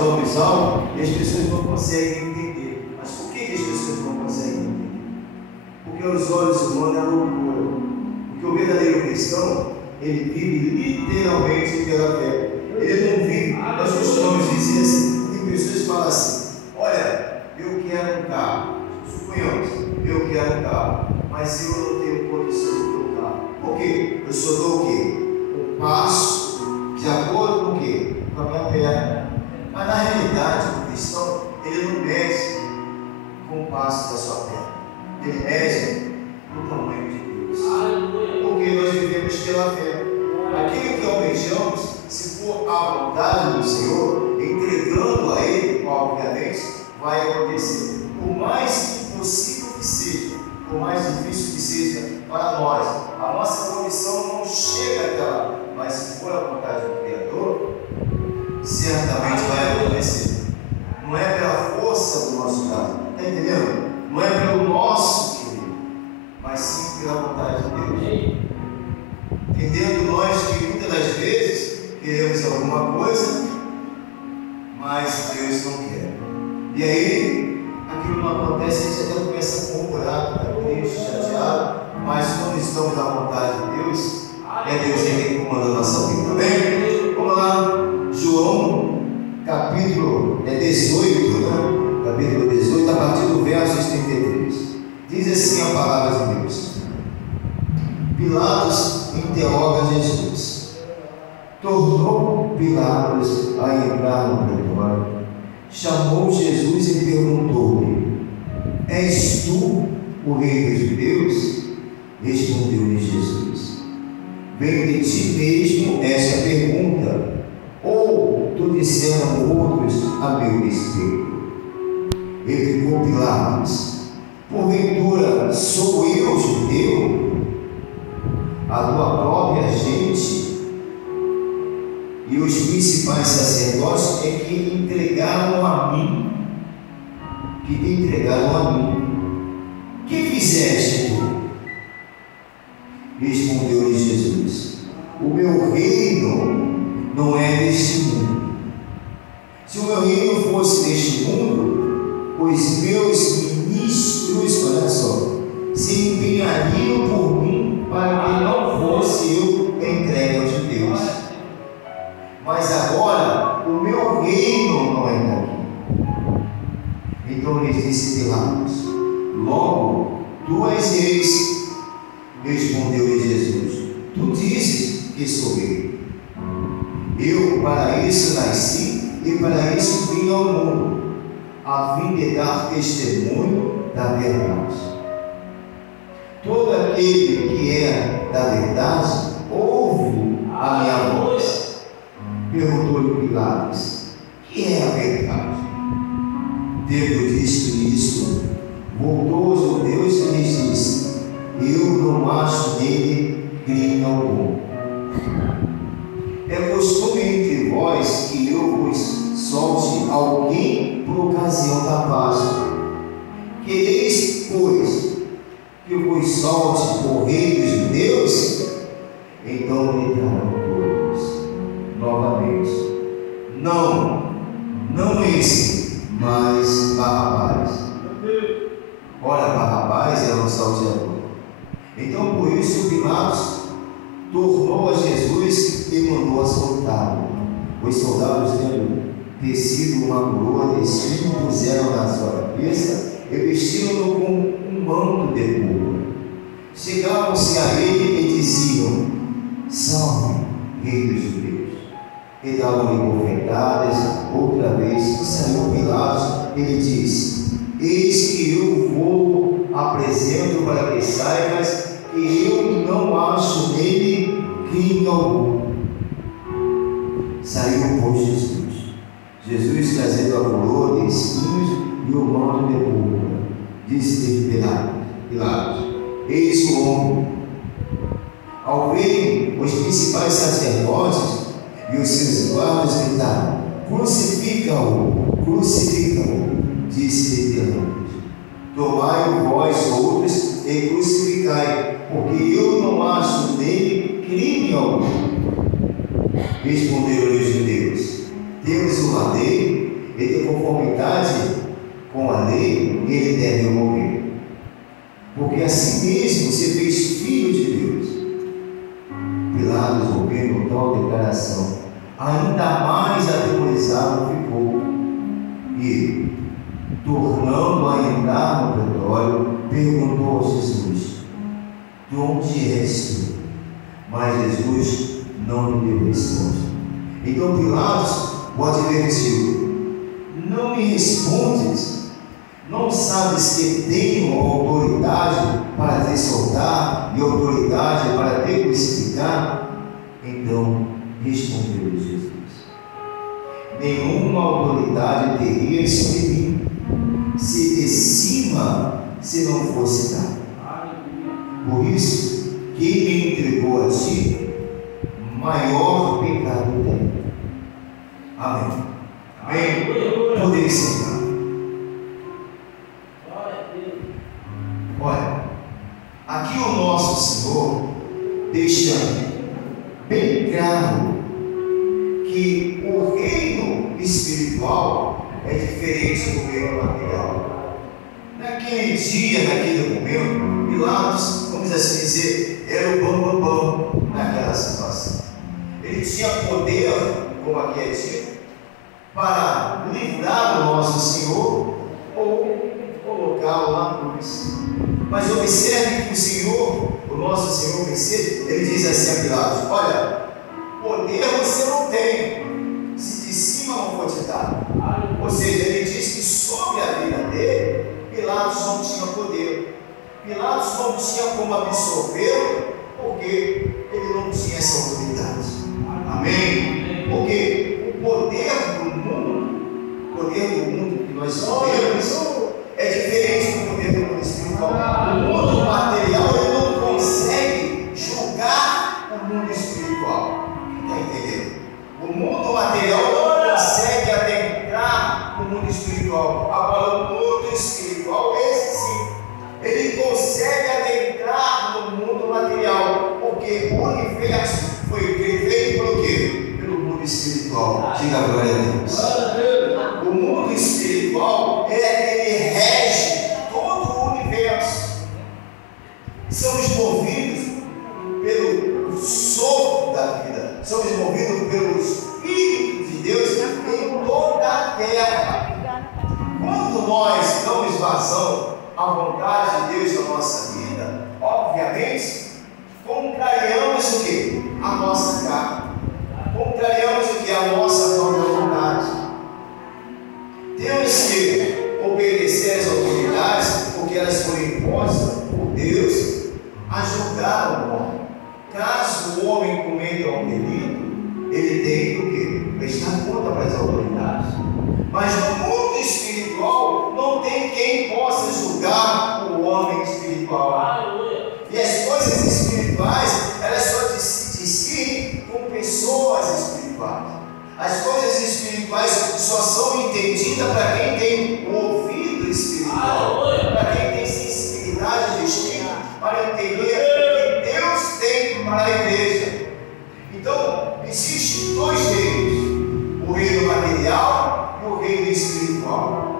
falamos algo e as pessoas não conseguem entender. Mas por que as pessoas não conseguem entender? Porque aos olhos humanos é loucura. Porque o verdadeiro cristão, ele vive literalmente pela fé. Ele não vive. Nós costumamos dizer assim, tem pessoas que falam assim: olha, eu quero um carro. Suponhamos, eu quero um carro, mas eu não tenho condição de ter um carro. Por quê? Eu só dou o quê? Um passo de acordo com o quê? Com a minha perna. Mas na realidade, o cristão, ele não mede com o passo da sua perna. Ele mede no tamanho de Deus. Porque nós vivemos pela fé. Aquilo que almejamos, se for a vontade do Senhor, entregando a Ele, obviamente, vai acontecer. Por mais impossível que seja, por mais difícil que seja para nós, a nossa condição não chega até lá. Mas se for a vontade do Criador, certamente vai acontecer. Não é pela força do nosso braço, está entendendo? Não é pelo nosso querer, mas sim pela vontade de Deus. Entendendo nós que muitas das vezes queremos alguma coisa, mas Deus não quer. E aí, aquilo não acontece, a gente até começa a murmurar, fica triste, chateado, mas quando estamos na vontade de Deus, é Deus quem comanda a nossa vida, amém? Vamos lá, João, capítulo 18, né? Capítulo 18, a partir do verso 33. Diz assim a palavra de Deus. Pilatos interroga Jesus. Tornou Pilatos a entrar no pretório, chamou Jesus e perguntou-lhe: És tu o rei dos judeus? Respondeu-lhe Jesus: Vem de ti mesmo esta pergunta, ou tu disseram outros a meu respeito? Replicou Pilatos: Porventura sou eu judeu? A tua própria gente e os principais sacerdotes é que te entregaram a mim. Que fizeste tu? Respondeu-lhe Jesus: O meu reino não é deste mundo. Se o meu reino fosse deste mundo, os meus ministros, olha só, se empenhariam por mim para que não fosse eu entregue aos judeus. Mas agora o meu reino não é daqui. Então lhes disse Pilatos: Logo, tu és reis. Respondeu-lhe Jesus: Tu dizes que sou rei. Eu para isso nasci e para isso vim ao mundo, a fim de dar testemunho da verdade. Todo aquele que é da verdade ouve a minha voz. Perguntou-lhe Pilatos: Que é a verdade? Tendo dito isto, voltou aos judeus e lhes disse: Eu não acho nele crime algum. É costume entre vós que eu vos solte alguém por ocasião da Páscoa. Quereis, pois, que eu vos solte por rei dos judeus? Então gritarão todos novamente: Não esse, mas Barrabás. Ora, Barrabás era um salteador. Então por isso Pilatos tornou a Jesus e mandou soltá-lo. Os soldados, tendo tecido uma coroa de espinho, puseram na sua cabeça e vestiram-no com um manto de púrpura. Chegavam-se a ele e diziam: Salve, rei dos judeus. E davam-lhe bofetadas. Outra vez saiu Pilatos e lhe disse: Eis que eu vou apresento para que saibas que eu não acho nele crime algum. Saiu, pois, Jesus trazendo a coroa de espinhos e o manto de púrpura. Disse-lhe Pilatos: Eis o homem. Ao verem os principais sacerdotes e os seus guardas gritaram: Crucifica-o, crucifica-o. Disse-lhe Pilatos: Tomai vós outros e crucificai, porque eu não acho nele crime algum. Responderam os judeus: Temos uma lei ele tem conformidade com a lei, ele deve morrer. Porque assim mesmo se fez filho de Deus. Pilatos, ouvindo tal declaração, ainda mais atemorizado ficou. E, tornando a entrar no pretório, perguntou a Jesus: de onde és tu? Mas Jesus não lhe deu resposta. Então Pilatos o advertiu: não me respondes? Não sabes que tenho autoridade para te soltar e autoridade para te crucificar? Então respondeu Jesus: nenhuma autoridade teria sobre mim, se de cima se não fosse dado. Por isso, quem me entregou a ti, maior pecado tem. Amém. Amém. Podeis sentar. Olha, aqui o nosso Senhor deixa bem claro que o reino espiritual é diferente do reino material. Naquele dia, naquele momento, Pilatos, vamos assim dizer, era o bam naquela situação. Ele tinha poder, como aqui é dito, para livrar o nosso Senhor ou colocá-lo na cruz. Mas observe que o nosso Senhor Messias, ele diz assim a Pilatos: olha, poder você não tem, se de cima não for te dado. Ou seja, ele diz que sobre a vida dele, Pilatos não tinha poder. Pilatos não tinha como absorver, porque ele não tinha essa autoridade. Amém? Porque o poder do mundo que nós vivemos é diferente do poder do mundo espiritual. O mundo material, ele não consegue julgar o mundo espiritual. Está entendendo? O mundo material não consegue adentrar no mundo espiritual. Agora, o mundo espiritual, esse sim, ele consegue adentrar no mundo material, porque o universo foi feito pelo quê? Pelo mundo espiritual. Diga a glória a Deus. O mundo espiritual é aquele que rege todo o universo. Somos movidos pelo sopro da vida, somos movidos pelo Espírito de Deus em toda a terra. Quando nós damos vazão à vontade de Deus na nossa vida, obviamente, contrariamos o quê? A nossa carne. Contrariamos o que? A nossa própria vontade. Temos que obedecer às autoridades, porque elas foram impostas por Deus a julgar o homem. Caso o homem cometa um delito, ele tem o quê? Prestar conta para as autoridades. Mas no mundo espiritual não tem quem possa julgar o homem espiritual. E as coisas espirituais, elas só decidem com pessoas espirituais. As coisas espirituais só são entendidas para quem tem o ouvido espiritual, para quem tem sensibilidade de espírito, para entender o que Deus tem para a igreja. Então, existem dois reinos: o reino material e o reino espiritual.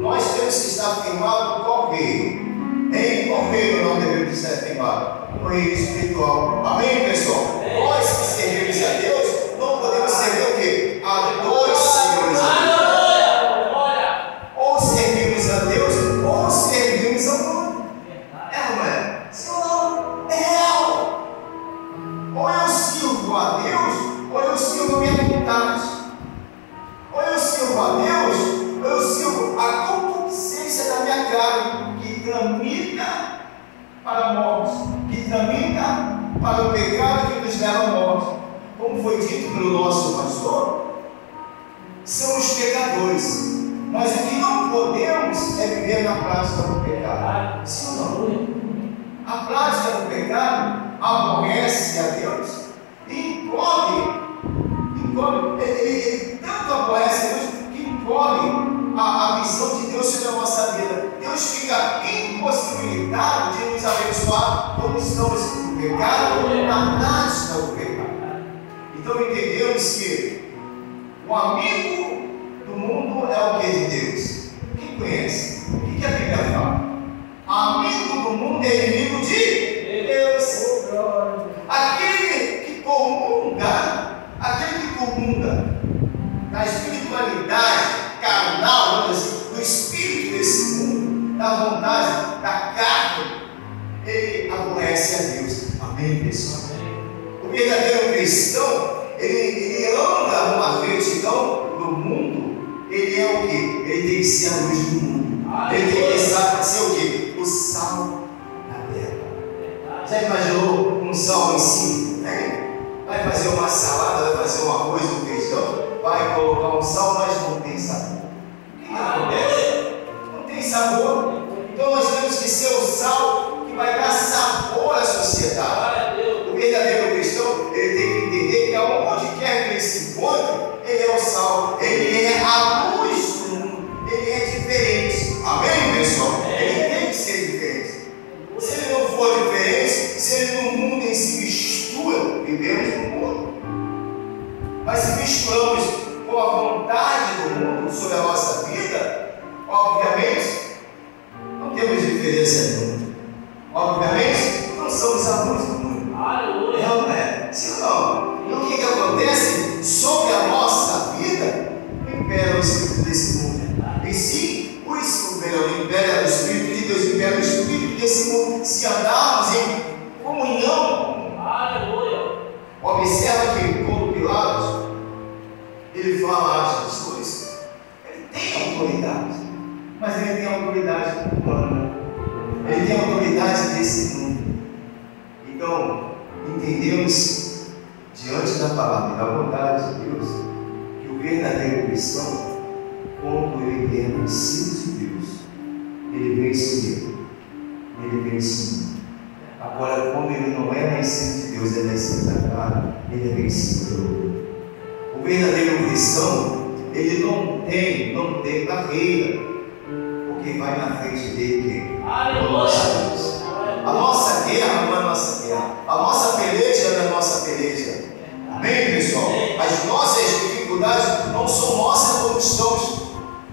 Nós temos que estar firmados qual reino? Em qual reino não devemos estar firmados? No reino espiritual. Amém, pessoal? Nós que servimos a Deus, não podemos servir o quê? A dois senhores. Ou servimos a Deus, ou servimos ao mundo. É ou não é? Sim ou não? É real. Ou eu sirvo a Deus, ou eu sirvo a minha vontade. Ou eu sirvo a Deus, ou eu sirvo a concupiscência da minha carne, que tramita para a morte, que tramita para o pecado que nos leva à morte. Como foi dito pelo nosso pastor, somos pecadores, mas o que não podemos é viver na prática do pecado. Sim ou não? A prática do pecado aborrece a Deus e encobre, ele tanto aborrece a Deus que encobre a visão de Deus sobre a nossa vida. Deus fica impossibilitado de nos abençoar quando estamos no pecado, na prática do pecado. Então entendemos que o amigo do mundo é espiritualidade carnal, vamos dizer assim, do espírito desse mundo, da vontade, da carne, ele aborrece a Deus. Amém, pessoal? O verdadeiro cristão, ele anda numa retidão do mundo. Ele é o quê? Ele tem que ser a luz do mundo. Ele tem que ser o quê? O sal da terra. Já imaginou um sal em si? Vai fazer uma salada, vai fazer um arroz, um feijão, vai colocar um sal, mas não tem sabor. O que acontece? Não tem sabor. Então nós temos que ser o sal que vai dar sabor à sociedade. O verdadeiro cristão, ele tem que entender que aonde quer que ele se encontre, ele é o sal, ele é a luz do mundo, ele é diferente. Amém, pessoal? Ele tem que ser diferente. Se ele não for diferente, se ele no mundo em si mistura, vivemos no mundo, mas se misturamos com a vontade do mundo sobre a nossa vida, obviamente, não temos diferença nenhuma. Obviamente, não somos a luz do mundo. Não é? Se não, e o que acontece? Sobre a nossa vida, impera o espírito desse mundo. E sim, o espírito impera o espírito de Deus, impera o espírito desse mundo. Se andarmos em comunhão, observa que quando Pilatos ele fala a Jesus, ele tem autoridade, mas ele tem autoridade humana, ele tem autoridade desse mundo. Então, entendemos diante da palavra e da vontade de Deus que o verdadeiro cristão, quando ele é nascido de Deus, ele vence o erro, ele vence o mundo. Agora, quando ele não é nascido de Deus, é nascido da carne, ele é vencido pelo mundo. O verdadeiro cristão, ele não tem barreira, porque vai na frente dele o nosso Deus. A nossa guerra não é a nossa guerra, a nossa peleja não é a nossa peleja. Amém, pessoal? As nossas dificuldades não são nossas quando estamos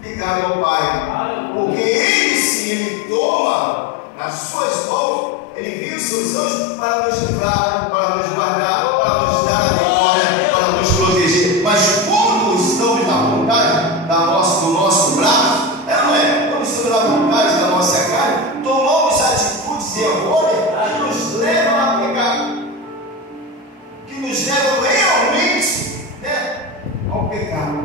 ligados ao Pai, porque ele toma nas suas mãos, ele envia os seus anjos para nos livrar, para nos guardar, para nos dar a vitória, para nos proteger. Mas quando estamos na vontade do nosso braço, não é? Quando estamos na vontade da nossa carne, tomamos atitudes errôneas que nos levam a pecar, que nos levam realmente, ao pecado.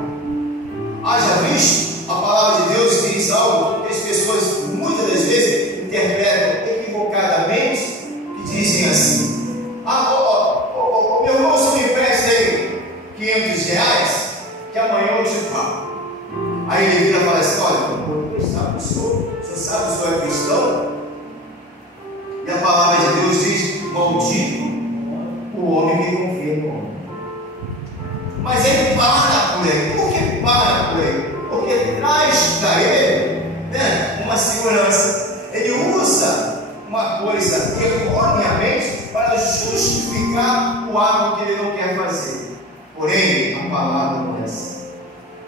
Haja visto, a palavra de Deus diz algo que as pessoas muitas das vezes interpretam equivocadamente, que dizem assim: meu irmão, se me empresta aí R$500, que amanhã eu te pago. Aí ele vira e fala assim: olha, o senhor sabe que o senhor é cristão? E a palavra de Deus diz: maldito o homem que confia no homem. Mas ele para por aí. Por que para por aí? Porque traz para ele uma segurança. Ele usa uma coisa erroneamente para justificar o ato que ele não quer fazer. Porém, a palavra não é assim.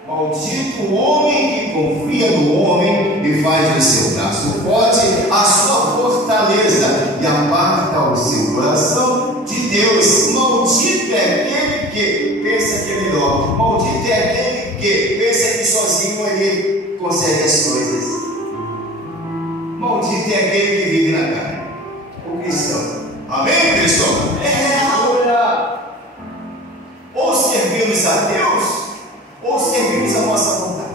Maldito o homem que confia no homem e faz do seu braço forte a sua fortaleza e aparta o seu coração de Deus. Maldito é aquele que pensa que é melhor. Maldito é aquele que pensa que sozinho ele consegue as coisas. Maldito é aquele que vive na carne, o cristão. Amém, pessoal? É real. Ou servimos a Deus, ou servimos a nossa vontade.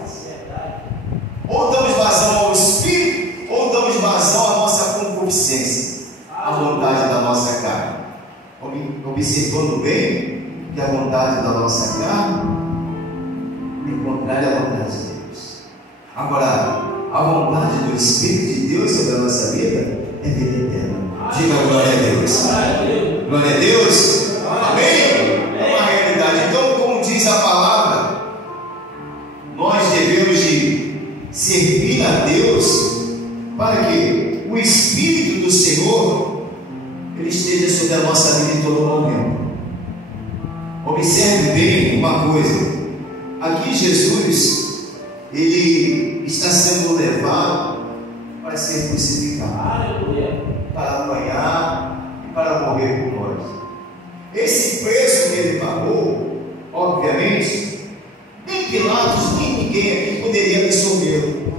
Ou damos vazão ao Espírito, ou damos vazão à nossa concupiscência, à vontade da nossa carne. Observando bem que a vontade da nossa carne é contrária à vontade de Deus. Agora, a vontade do Espírito de Deus sobre a nossa vida é vida eterna. Diga glória a Deus. Glória a Deus. Amém? É uma realidade. Então, como diz a palavra, nós devemos de servir a Deus para que o Espírito do Senhor ele esteja sobre a nossa vida em todo momento. Observe bem uma coisa. Aqui Jesus, ele está sendo levado para ser crucificado, para apanhar e para morrer por nós. Esse preço que ele pagou, obviamente, Nem Pilatos, nem ninguém aqui poderia absorvê-lo.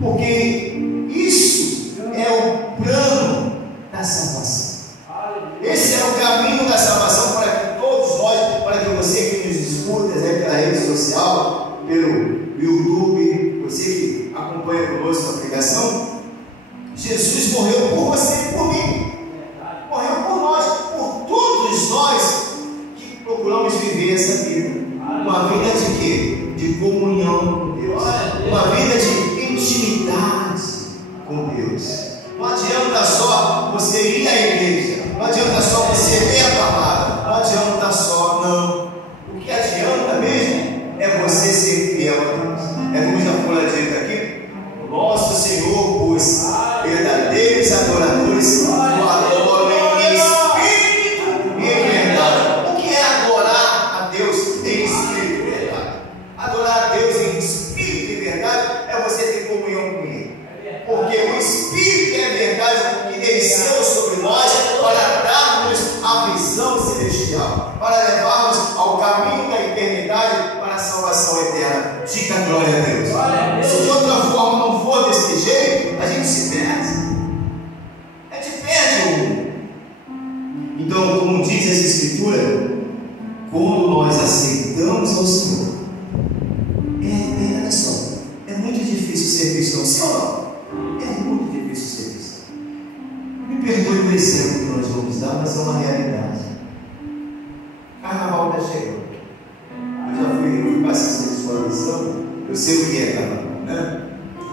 Porque isso é o plano da salvação. Esse é o caminho da salvação para que todos nós, para que você que nos escuta pela rede social, pelo YouTube, você que acompanha conosco a pregação, Jesus morreu por você e por mim. Morreu por nós, por todos nós que procuramos viver essa vida. Uma vida de quê? De comunhão com Deus. Uma vida de intimidade com Deus. Não adianta só você ir à igreja. Não adianta só você ler a palavra. Não adianta só, não. O que adianta mesmo é você ser fiel a Deus. É como já foi dito aqui. O nosso Senhor, os verdadeiros adoradores, o adoram em espírito e em verdade. O que é adorar a Deus em espírito e verdade? Adorar a Deus em espírito e verdade é você ter comunhão com Ele. Porque o Espírito é a verdade que desceu sobre nós para darmos a visão celestial, para levarmos ao caminho da eternidade, para a salvação eterna. Diga glória a Deus. Se de outra forma não for desse jeito, a gente se perde. A gente perde o mundo. Então, como diz essa Escritura, quando nós aceitamos ao Senhor, olha só, é muito difícil ser cristão, sim ou não? É muito difícil ser cristão. Me perdoe o exemplo que nós vamos dar, mas é uma realidade. Carnaval está chegando. Eu já fui para assistir a sua lição, eu sei o que é carnaval, né?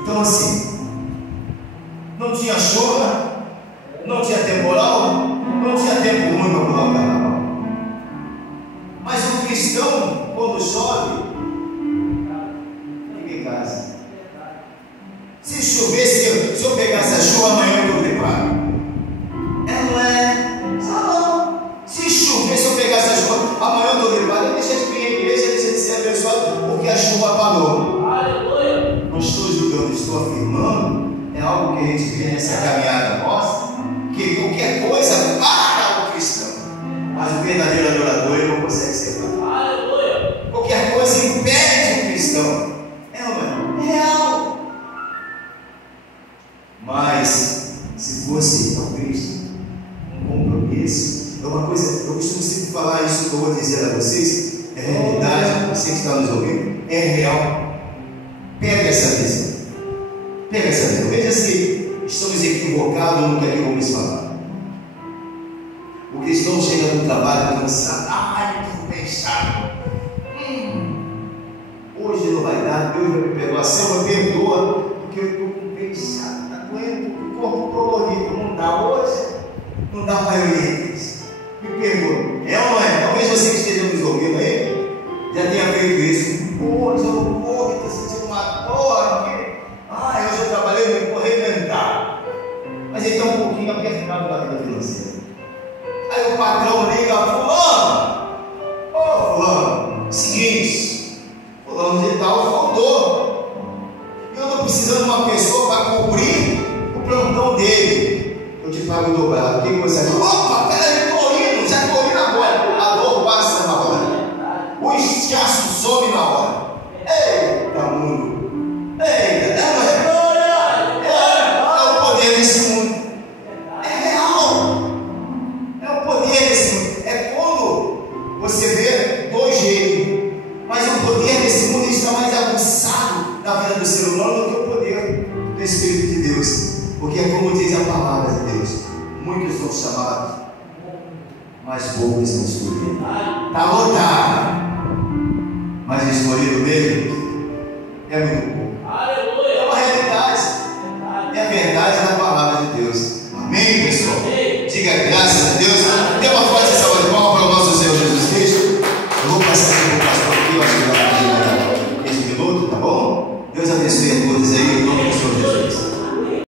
Então, assim, não tinha chuva, não tinha temporal, não tinha tempo ruim para pular o carnaval. Mas o cristão, quando chove, fica em casa. Se chover, se eu pegasse a chuva, amanhã eu estou preparado. Não é? Não. Se chover, se eu pegasse a chuva, amanhã eu estou preparado. Deixa de vir à igreja, deixa de ser abençoado, porque a chuva parou. Aleluia! Não estou julgando, estou afirmando. É algo que a gente vê nessa caminhada nossa, que qualquer coisa para o cristão. Mas o verdadeiro adorador, ele não consegue ser parado. Aleluia! Qualquer coisa impede o cristão. É ou não é? É real. Mas, se fosse, talvez, um compromisso, é uma coisa, eu costumo sempre falar isso que eu vou dizer a vocês, é realidade, você que está nos ouvindo, é real. Pega essa visão. Pega essa visão. Veja se estamos equivocados no que aqui vamos falar. O cristão chega no trabalho cansado, estou pensado. Hoje não vai dar, Deus vai me perdoar, Senhor, me perdoa, porque eu estou pensado. O corpo dolorido, não dá hoje, não dá para eu ir. Me perdoa, é ou não é? Talvez você que esteja nos ouvindo aí já tenha feito isso. Hoje eu não vou, estou sentindo uma dor aqui. Hoje eu trabalhei, eu vou arrebentar. Mas ele está um pouquinho apertado na vida financeira. Aí o patrão liga, fulano, seguinte, fulano de tal faltou. Eu estou precisando de uma pessoa para cobrir o plantão dele. Eu te pago dobrado. O que você acha? Opa, peraí, estou indo, já estou indo agora. A dor passa na hora. O inchaço some na hora. Eita, mundo. Eita, é o poder desse mundo. É real. É o poder desse mundo. É quando você vê dois jeitos. Mas o poder desse mundo está mais aguçado na vida do ser humano do que o poder do Espírito de Deus. Porque é como diz a palavra de Deus: muitos são chamados, mas poucos são escolhidos. Está lotado, mas escolhido mesmo é muito pouco. É uma realidade. É a verdade da palavra de Deus. Amém, pessoal? Diga graças a Deus.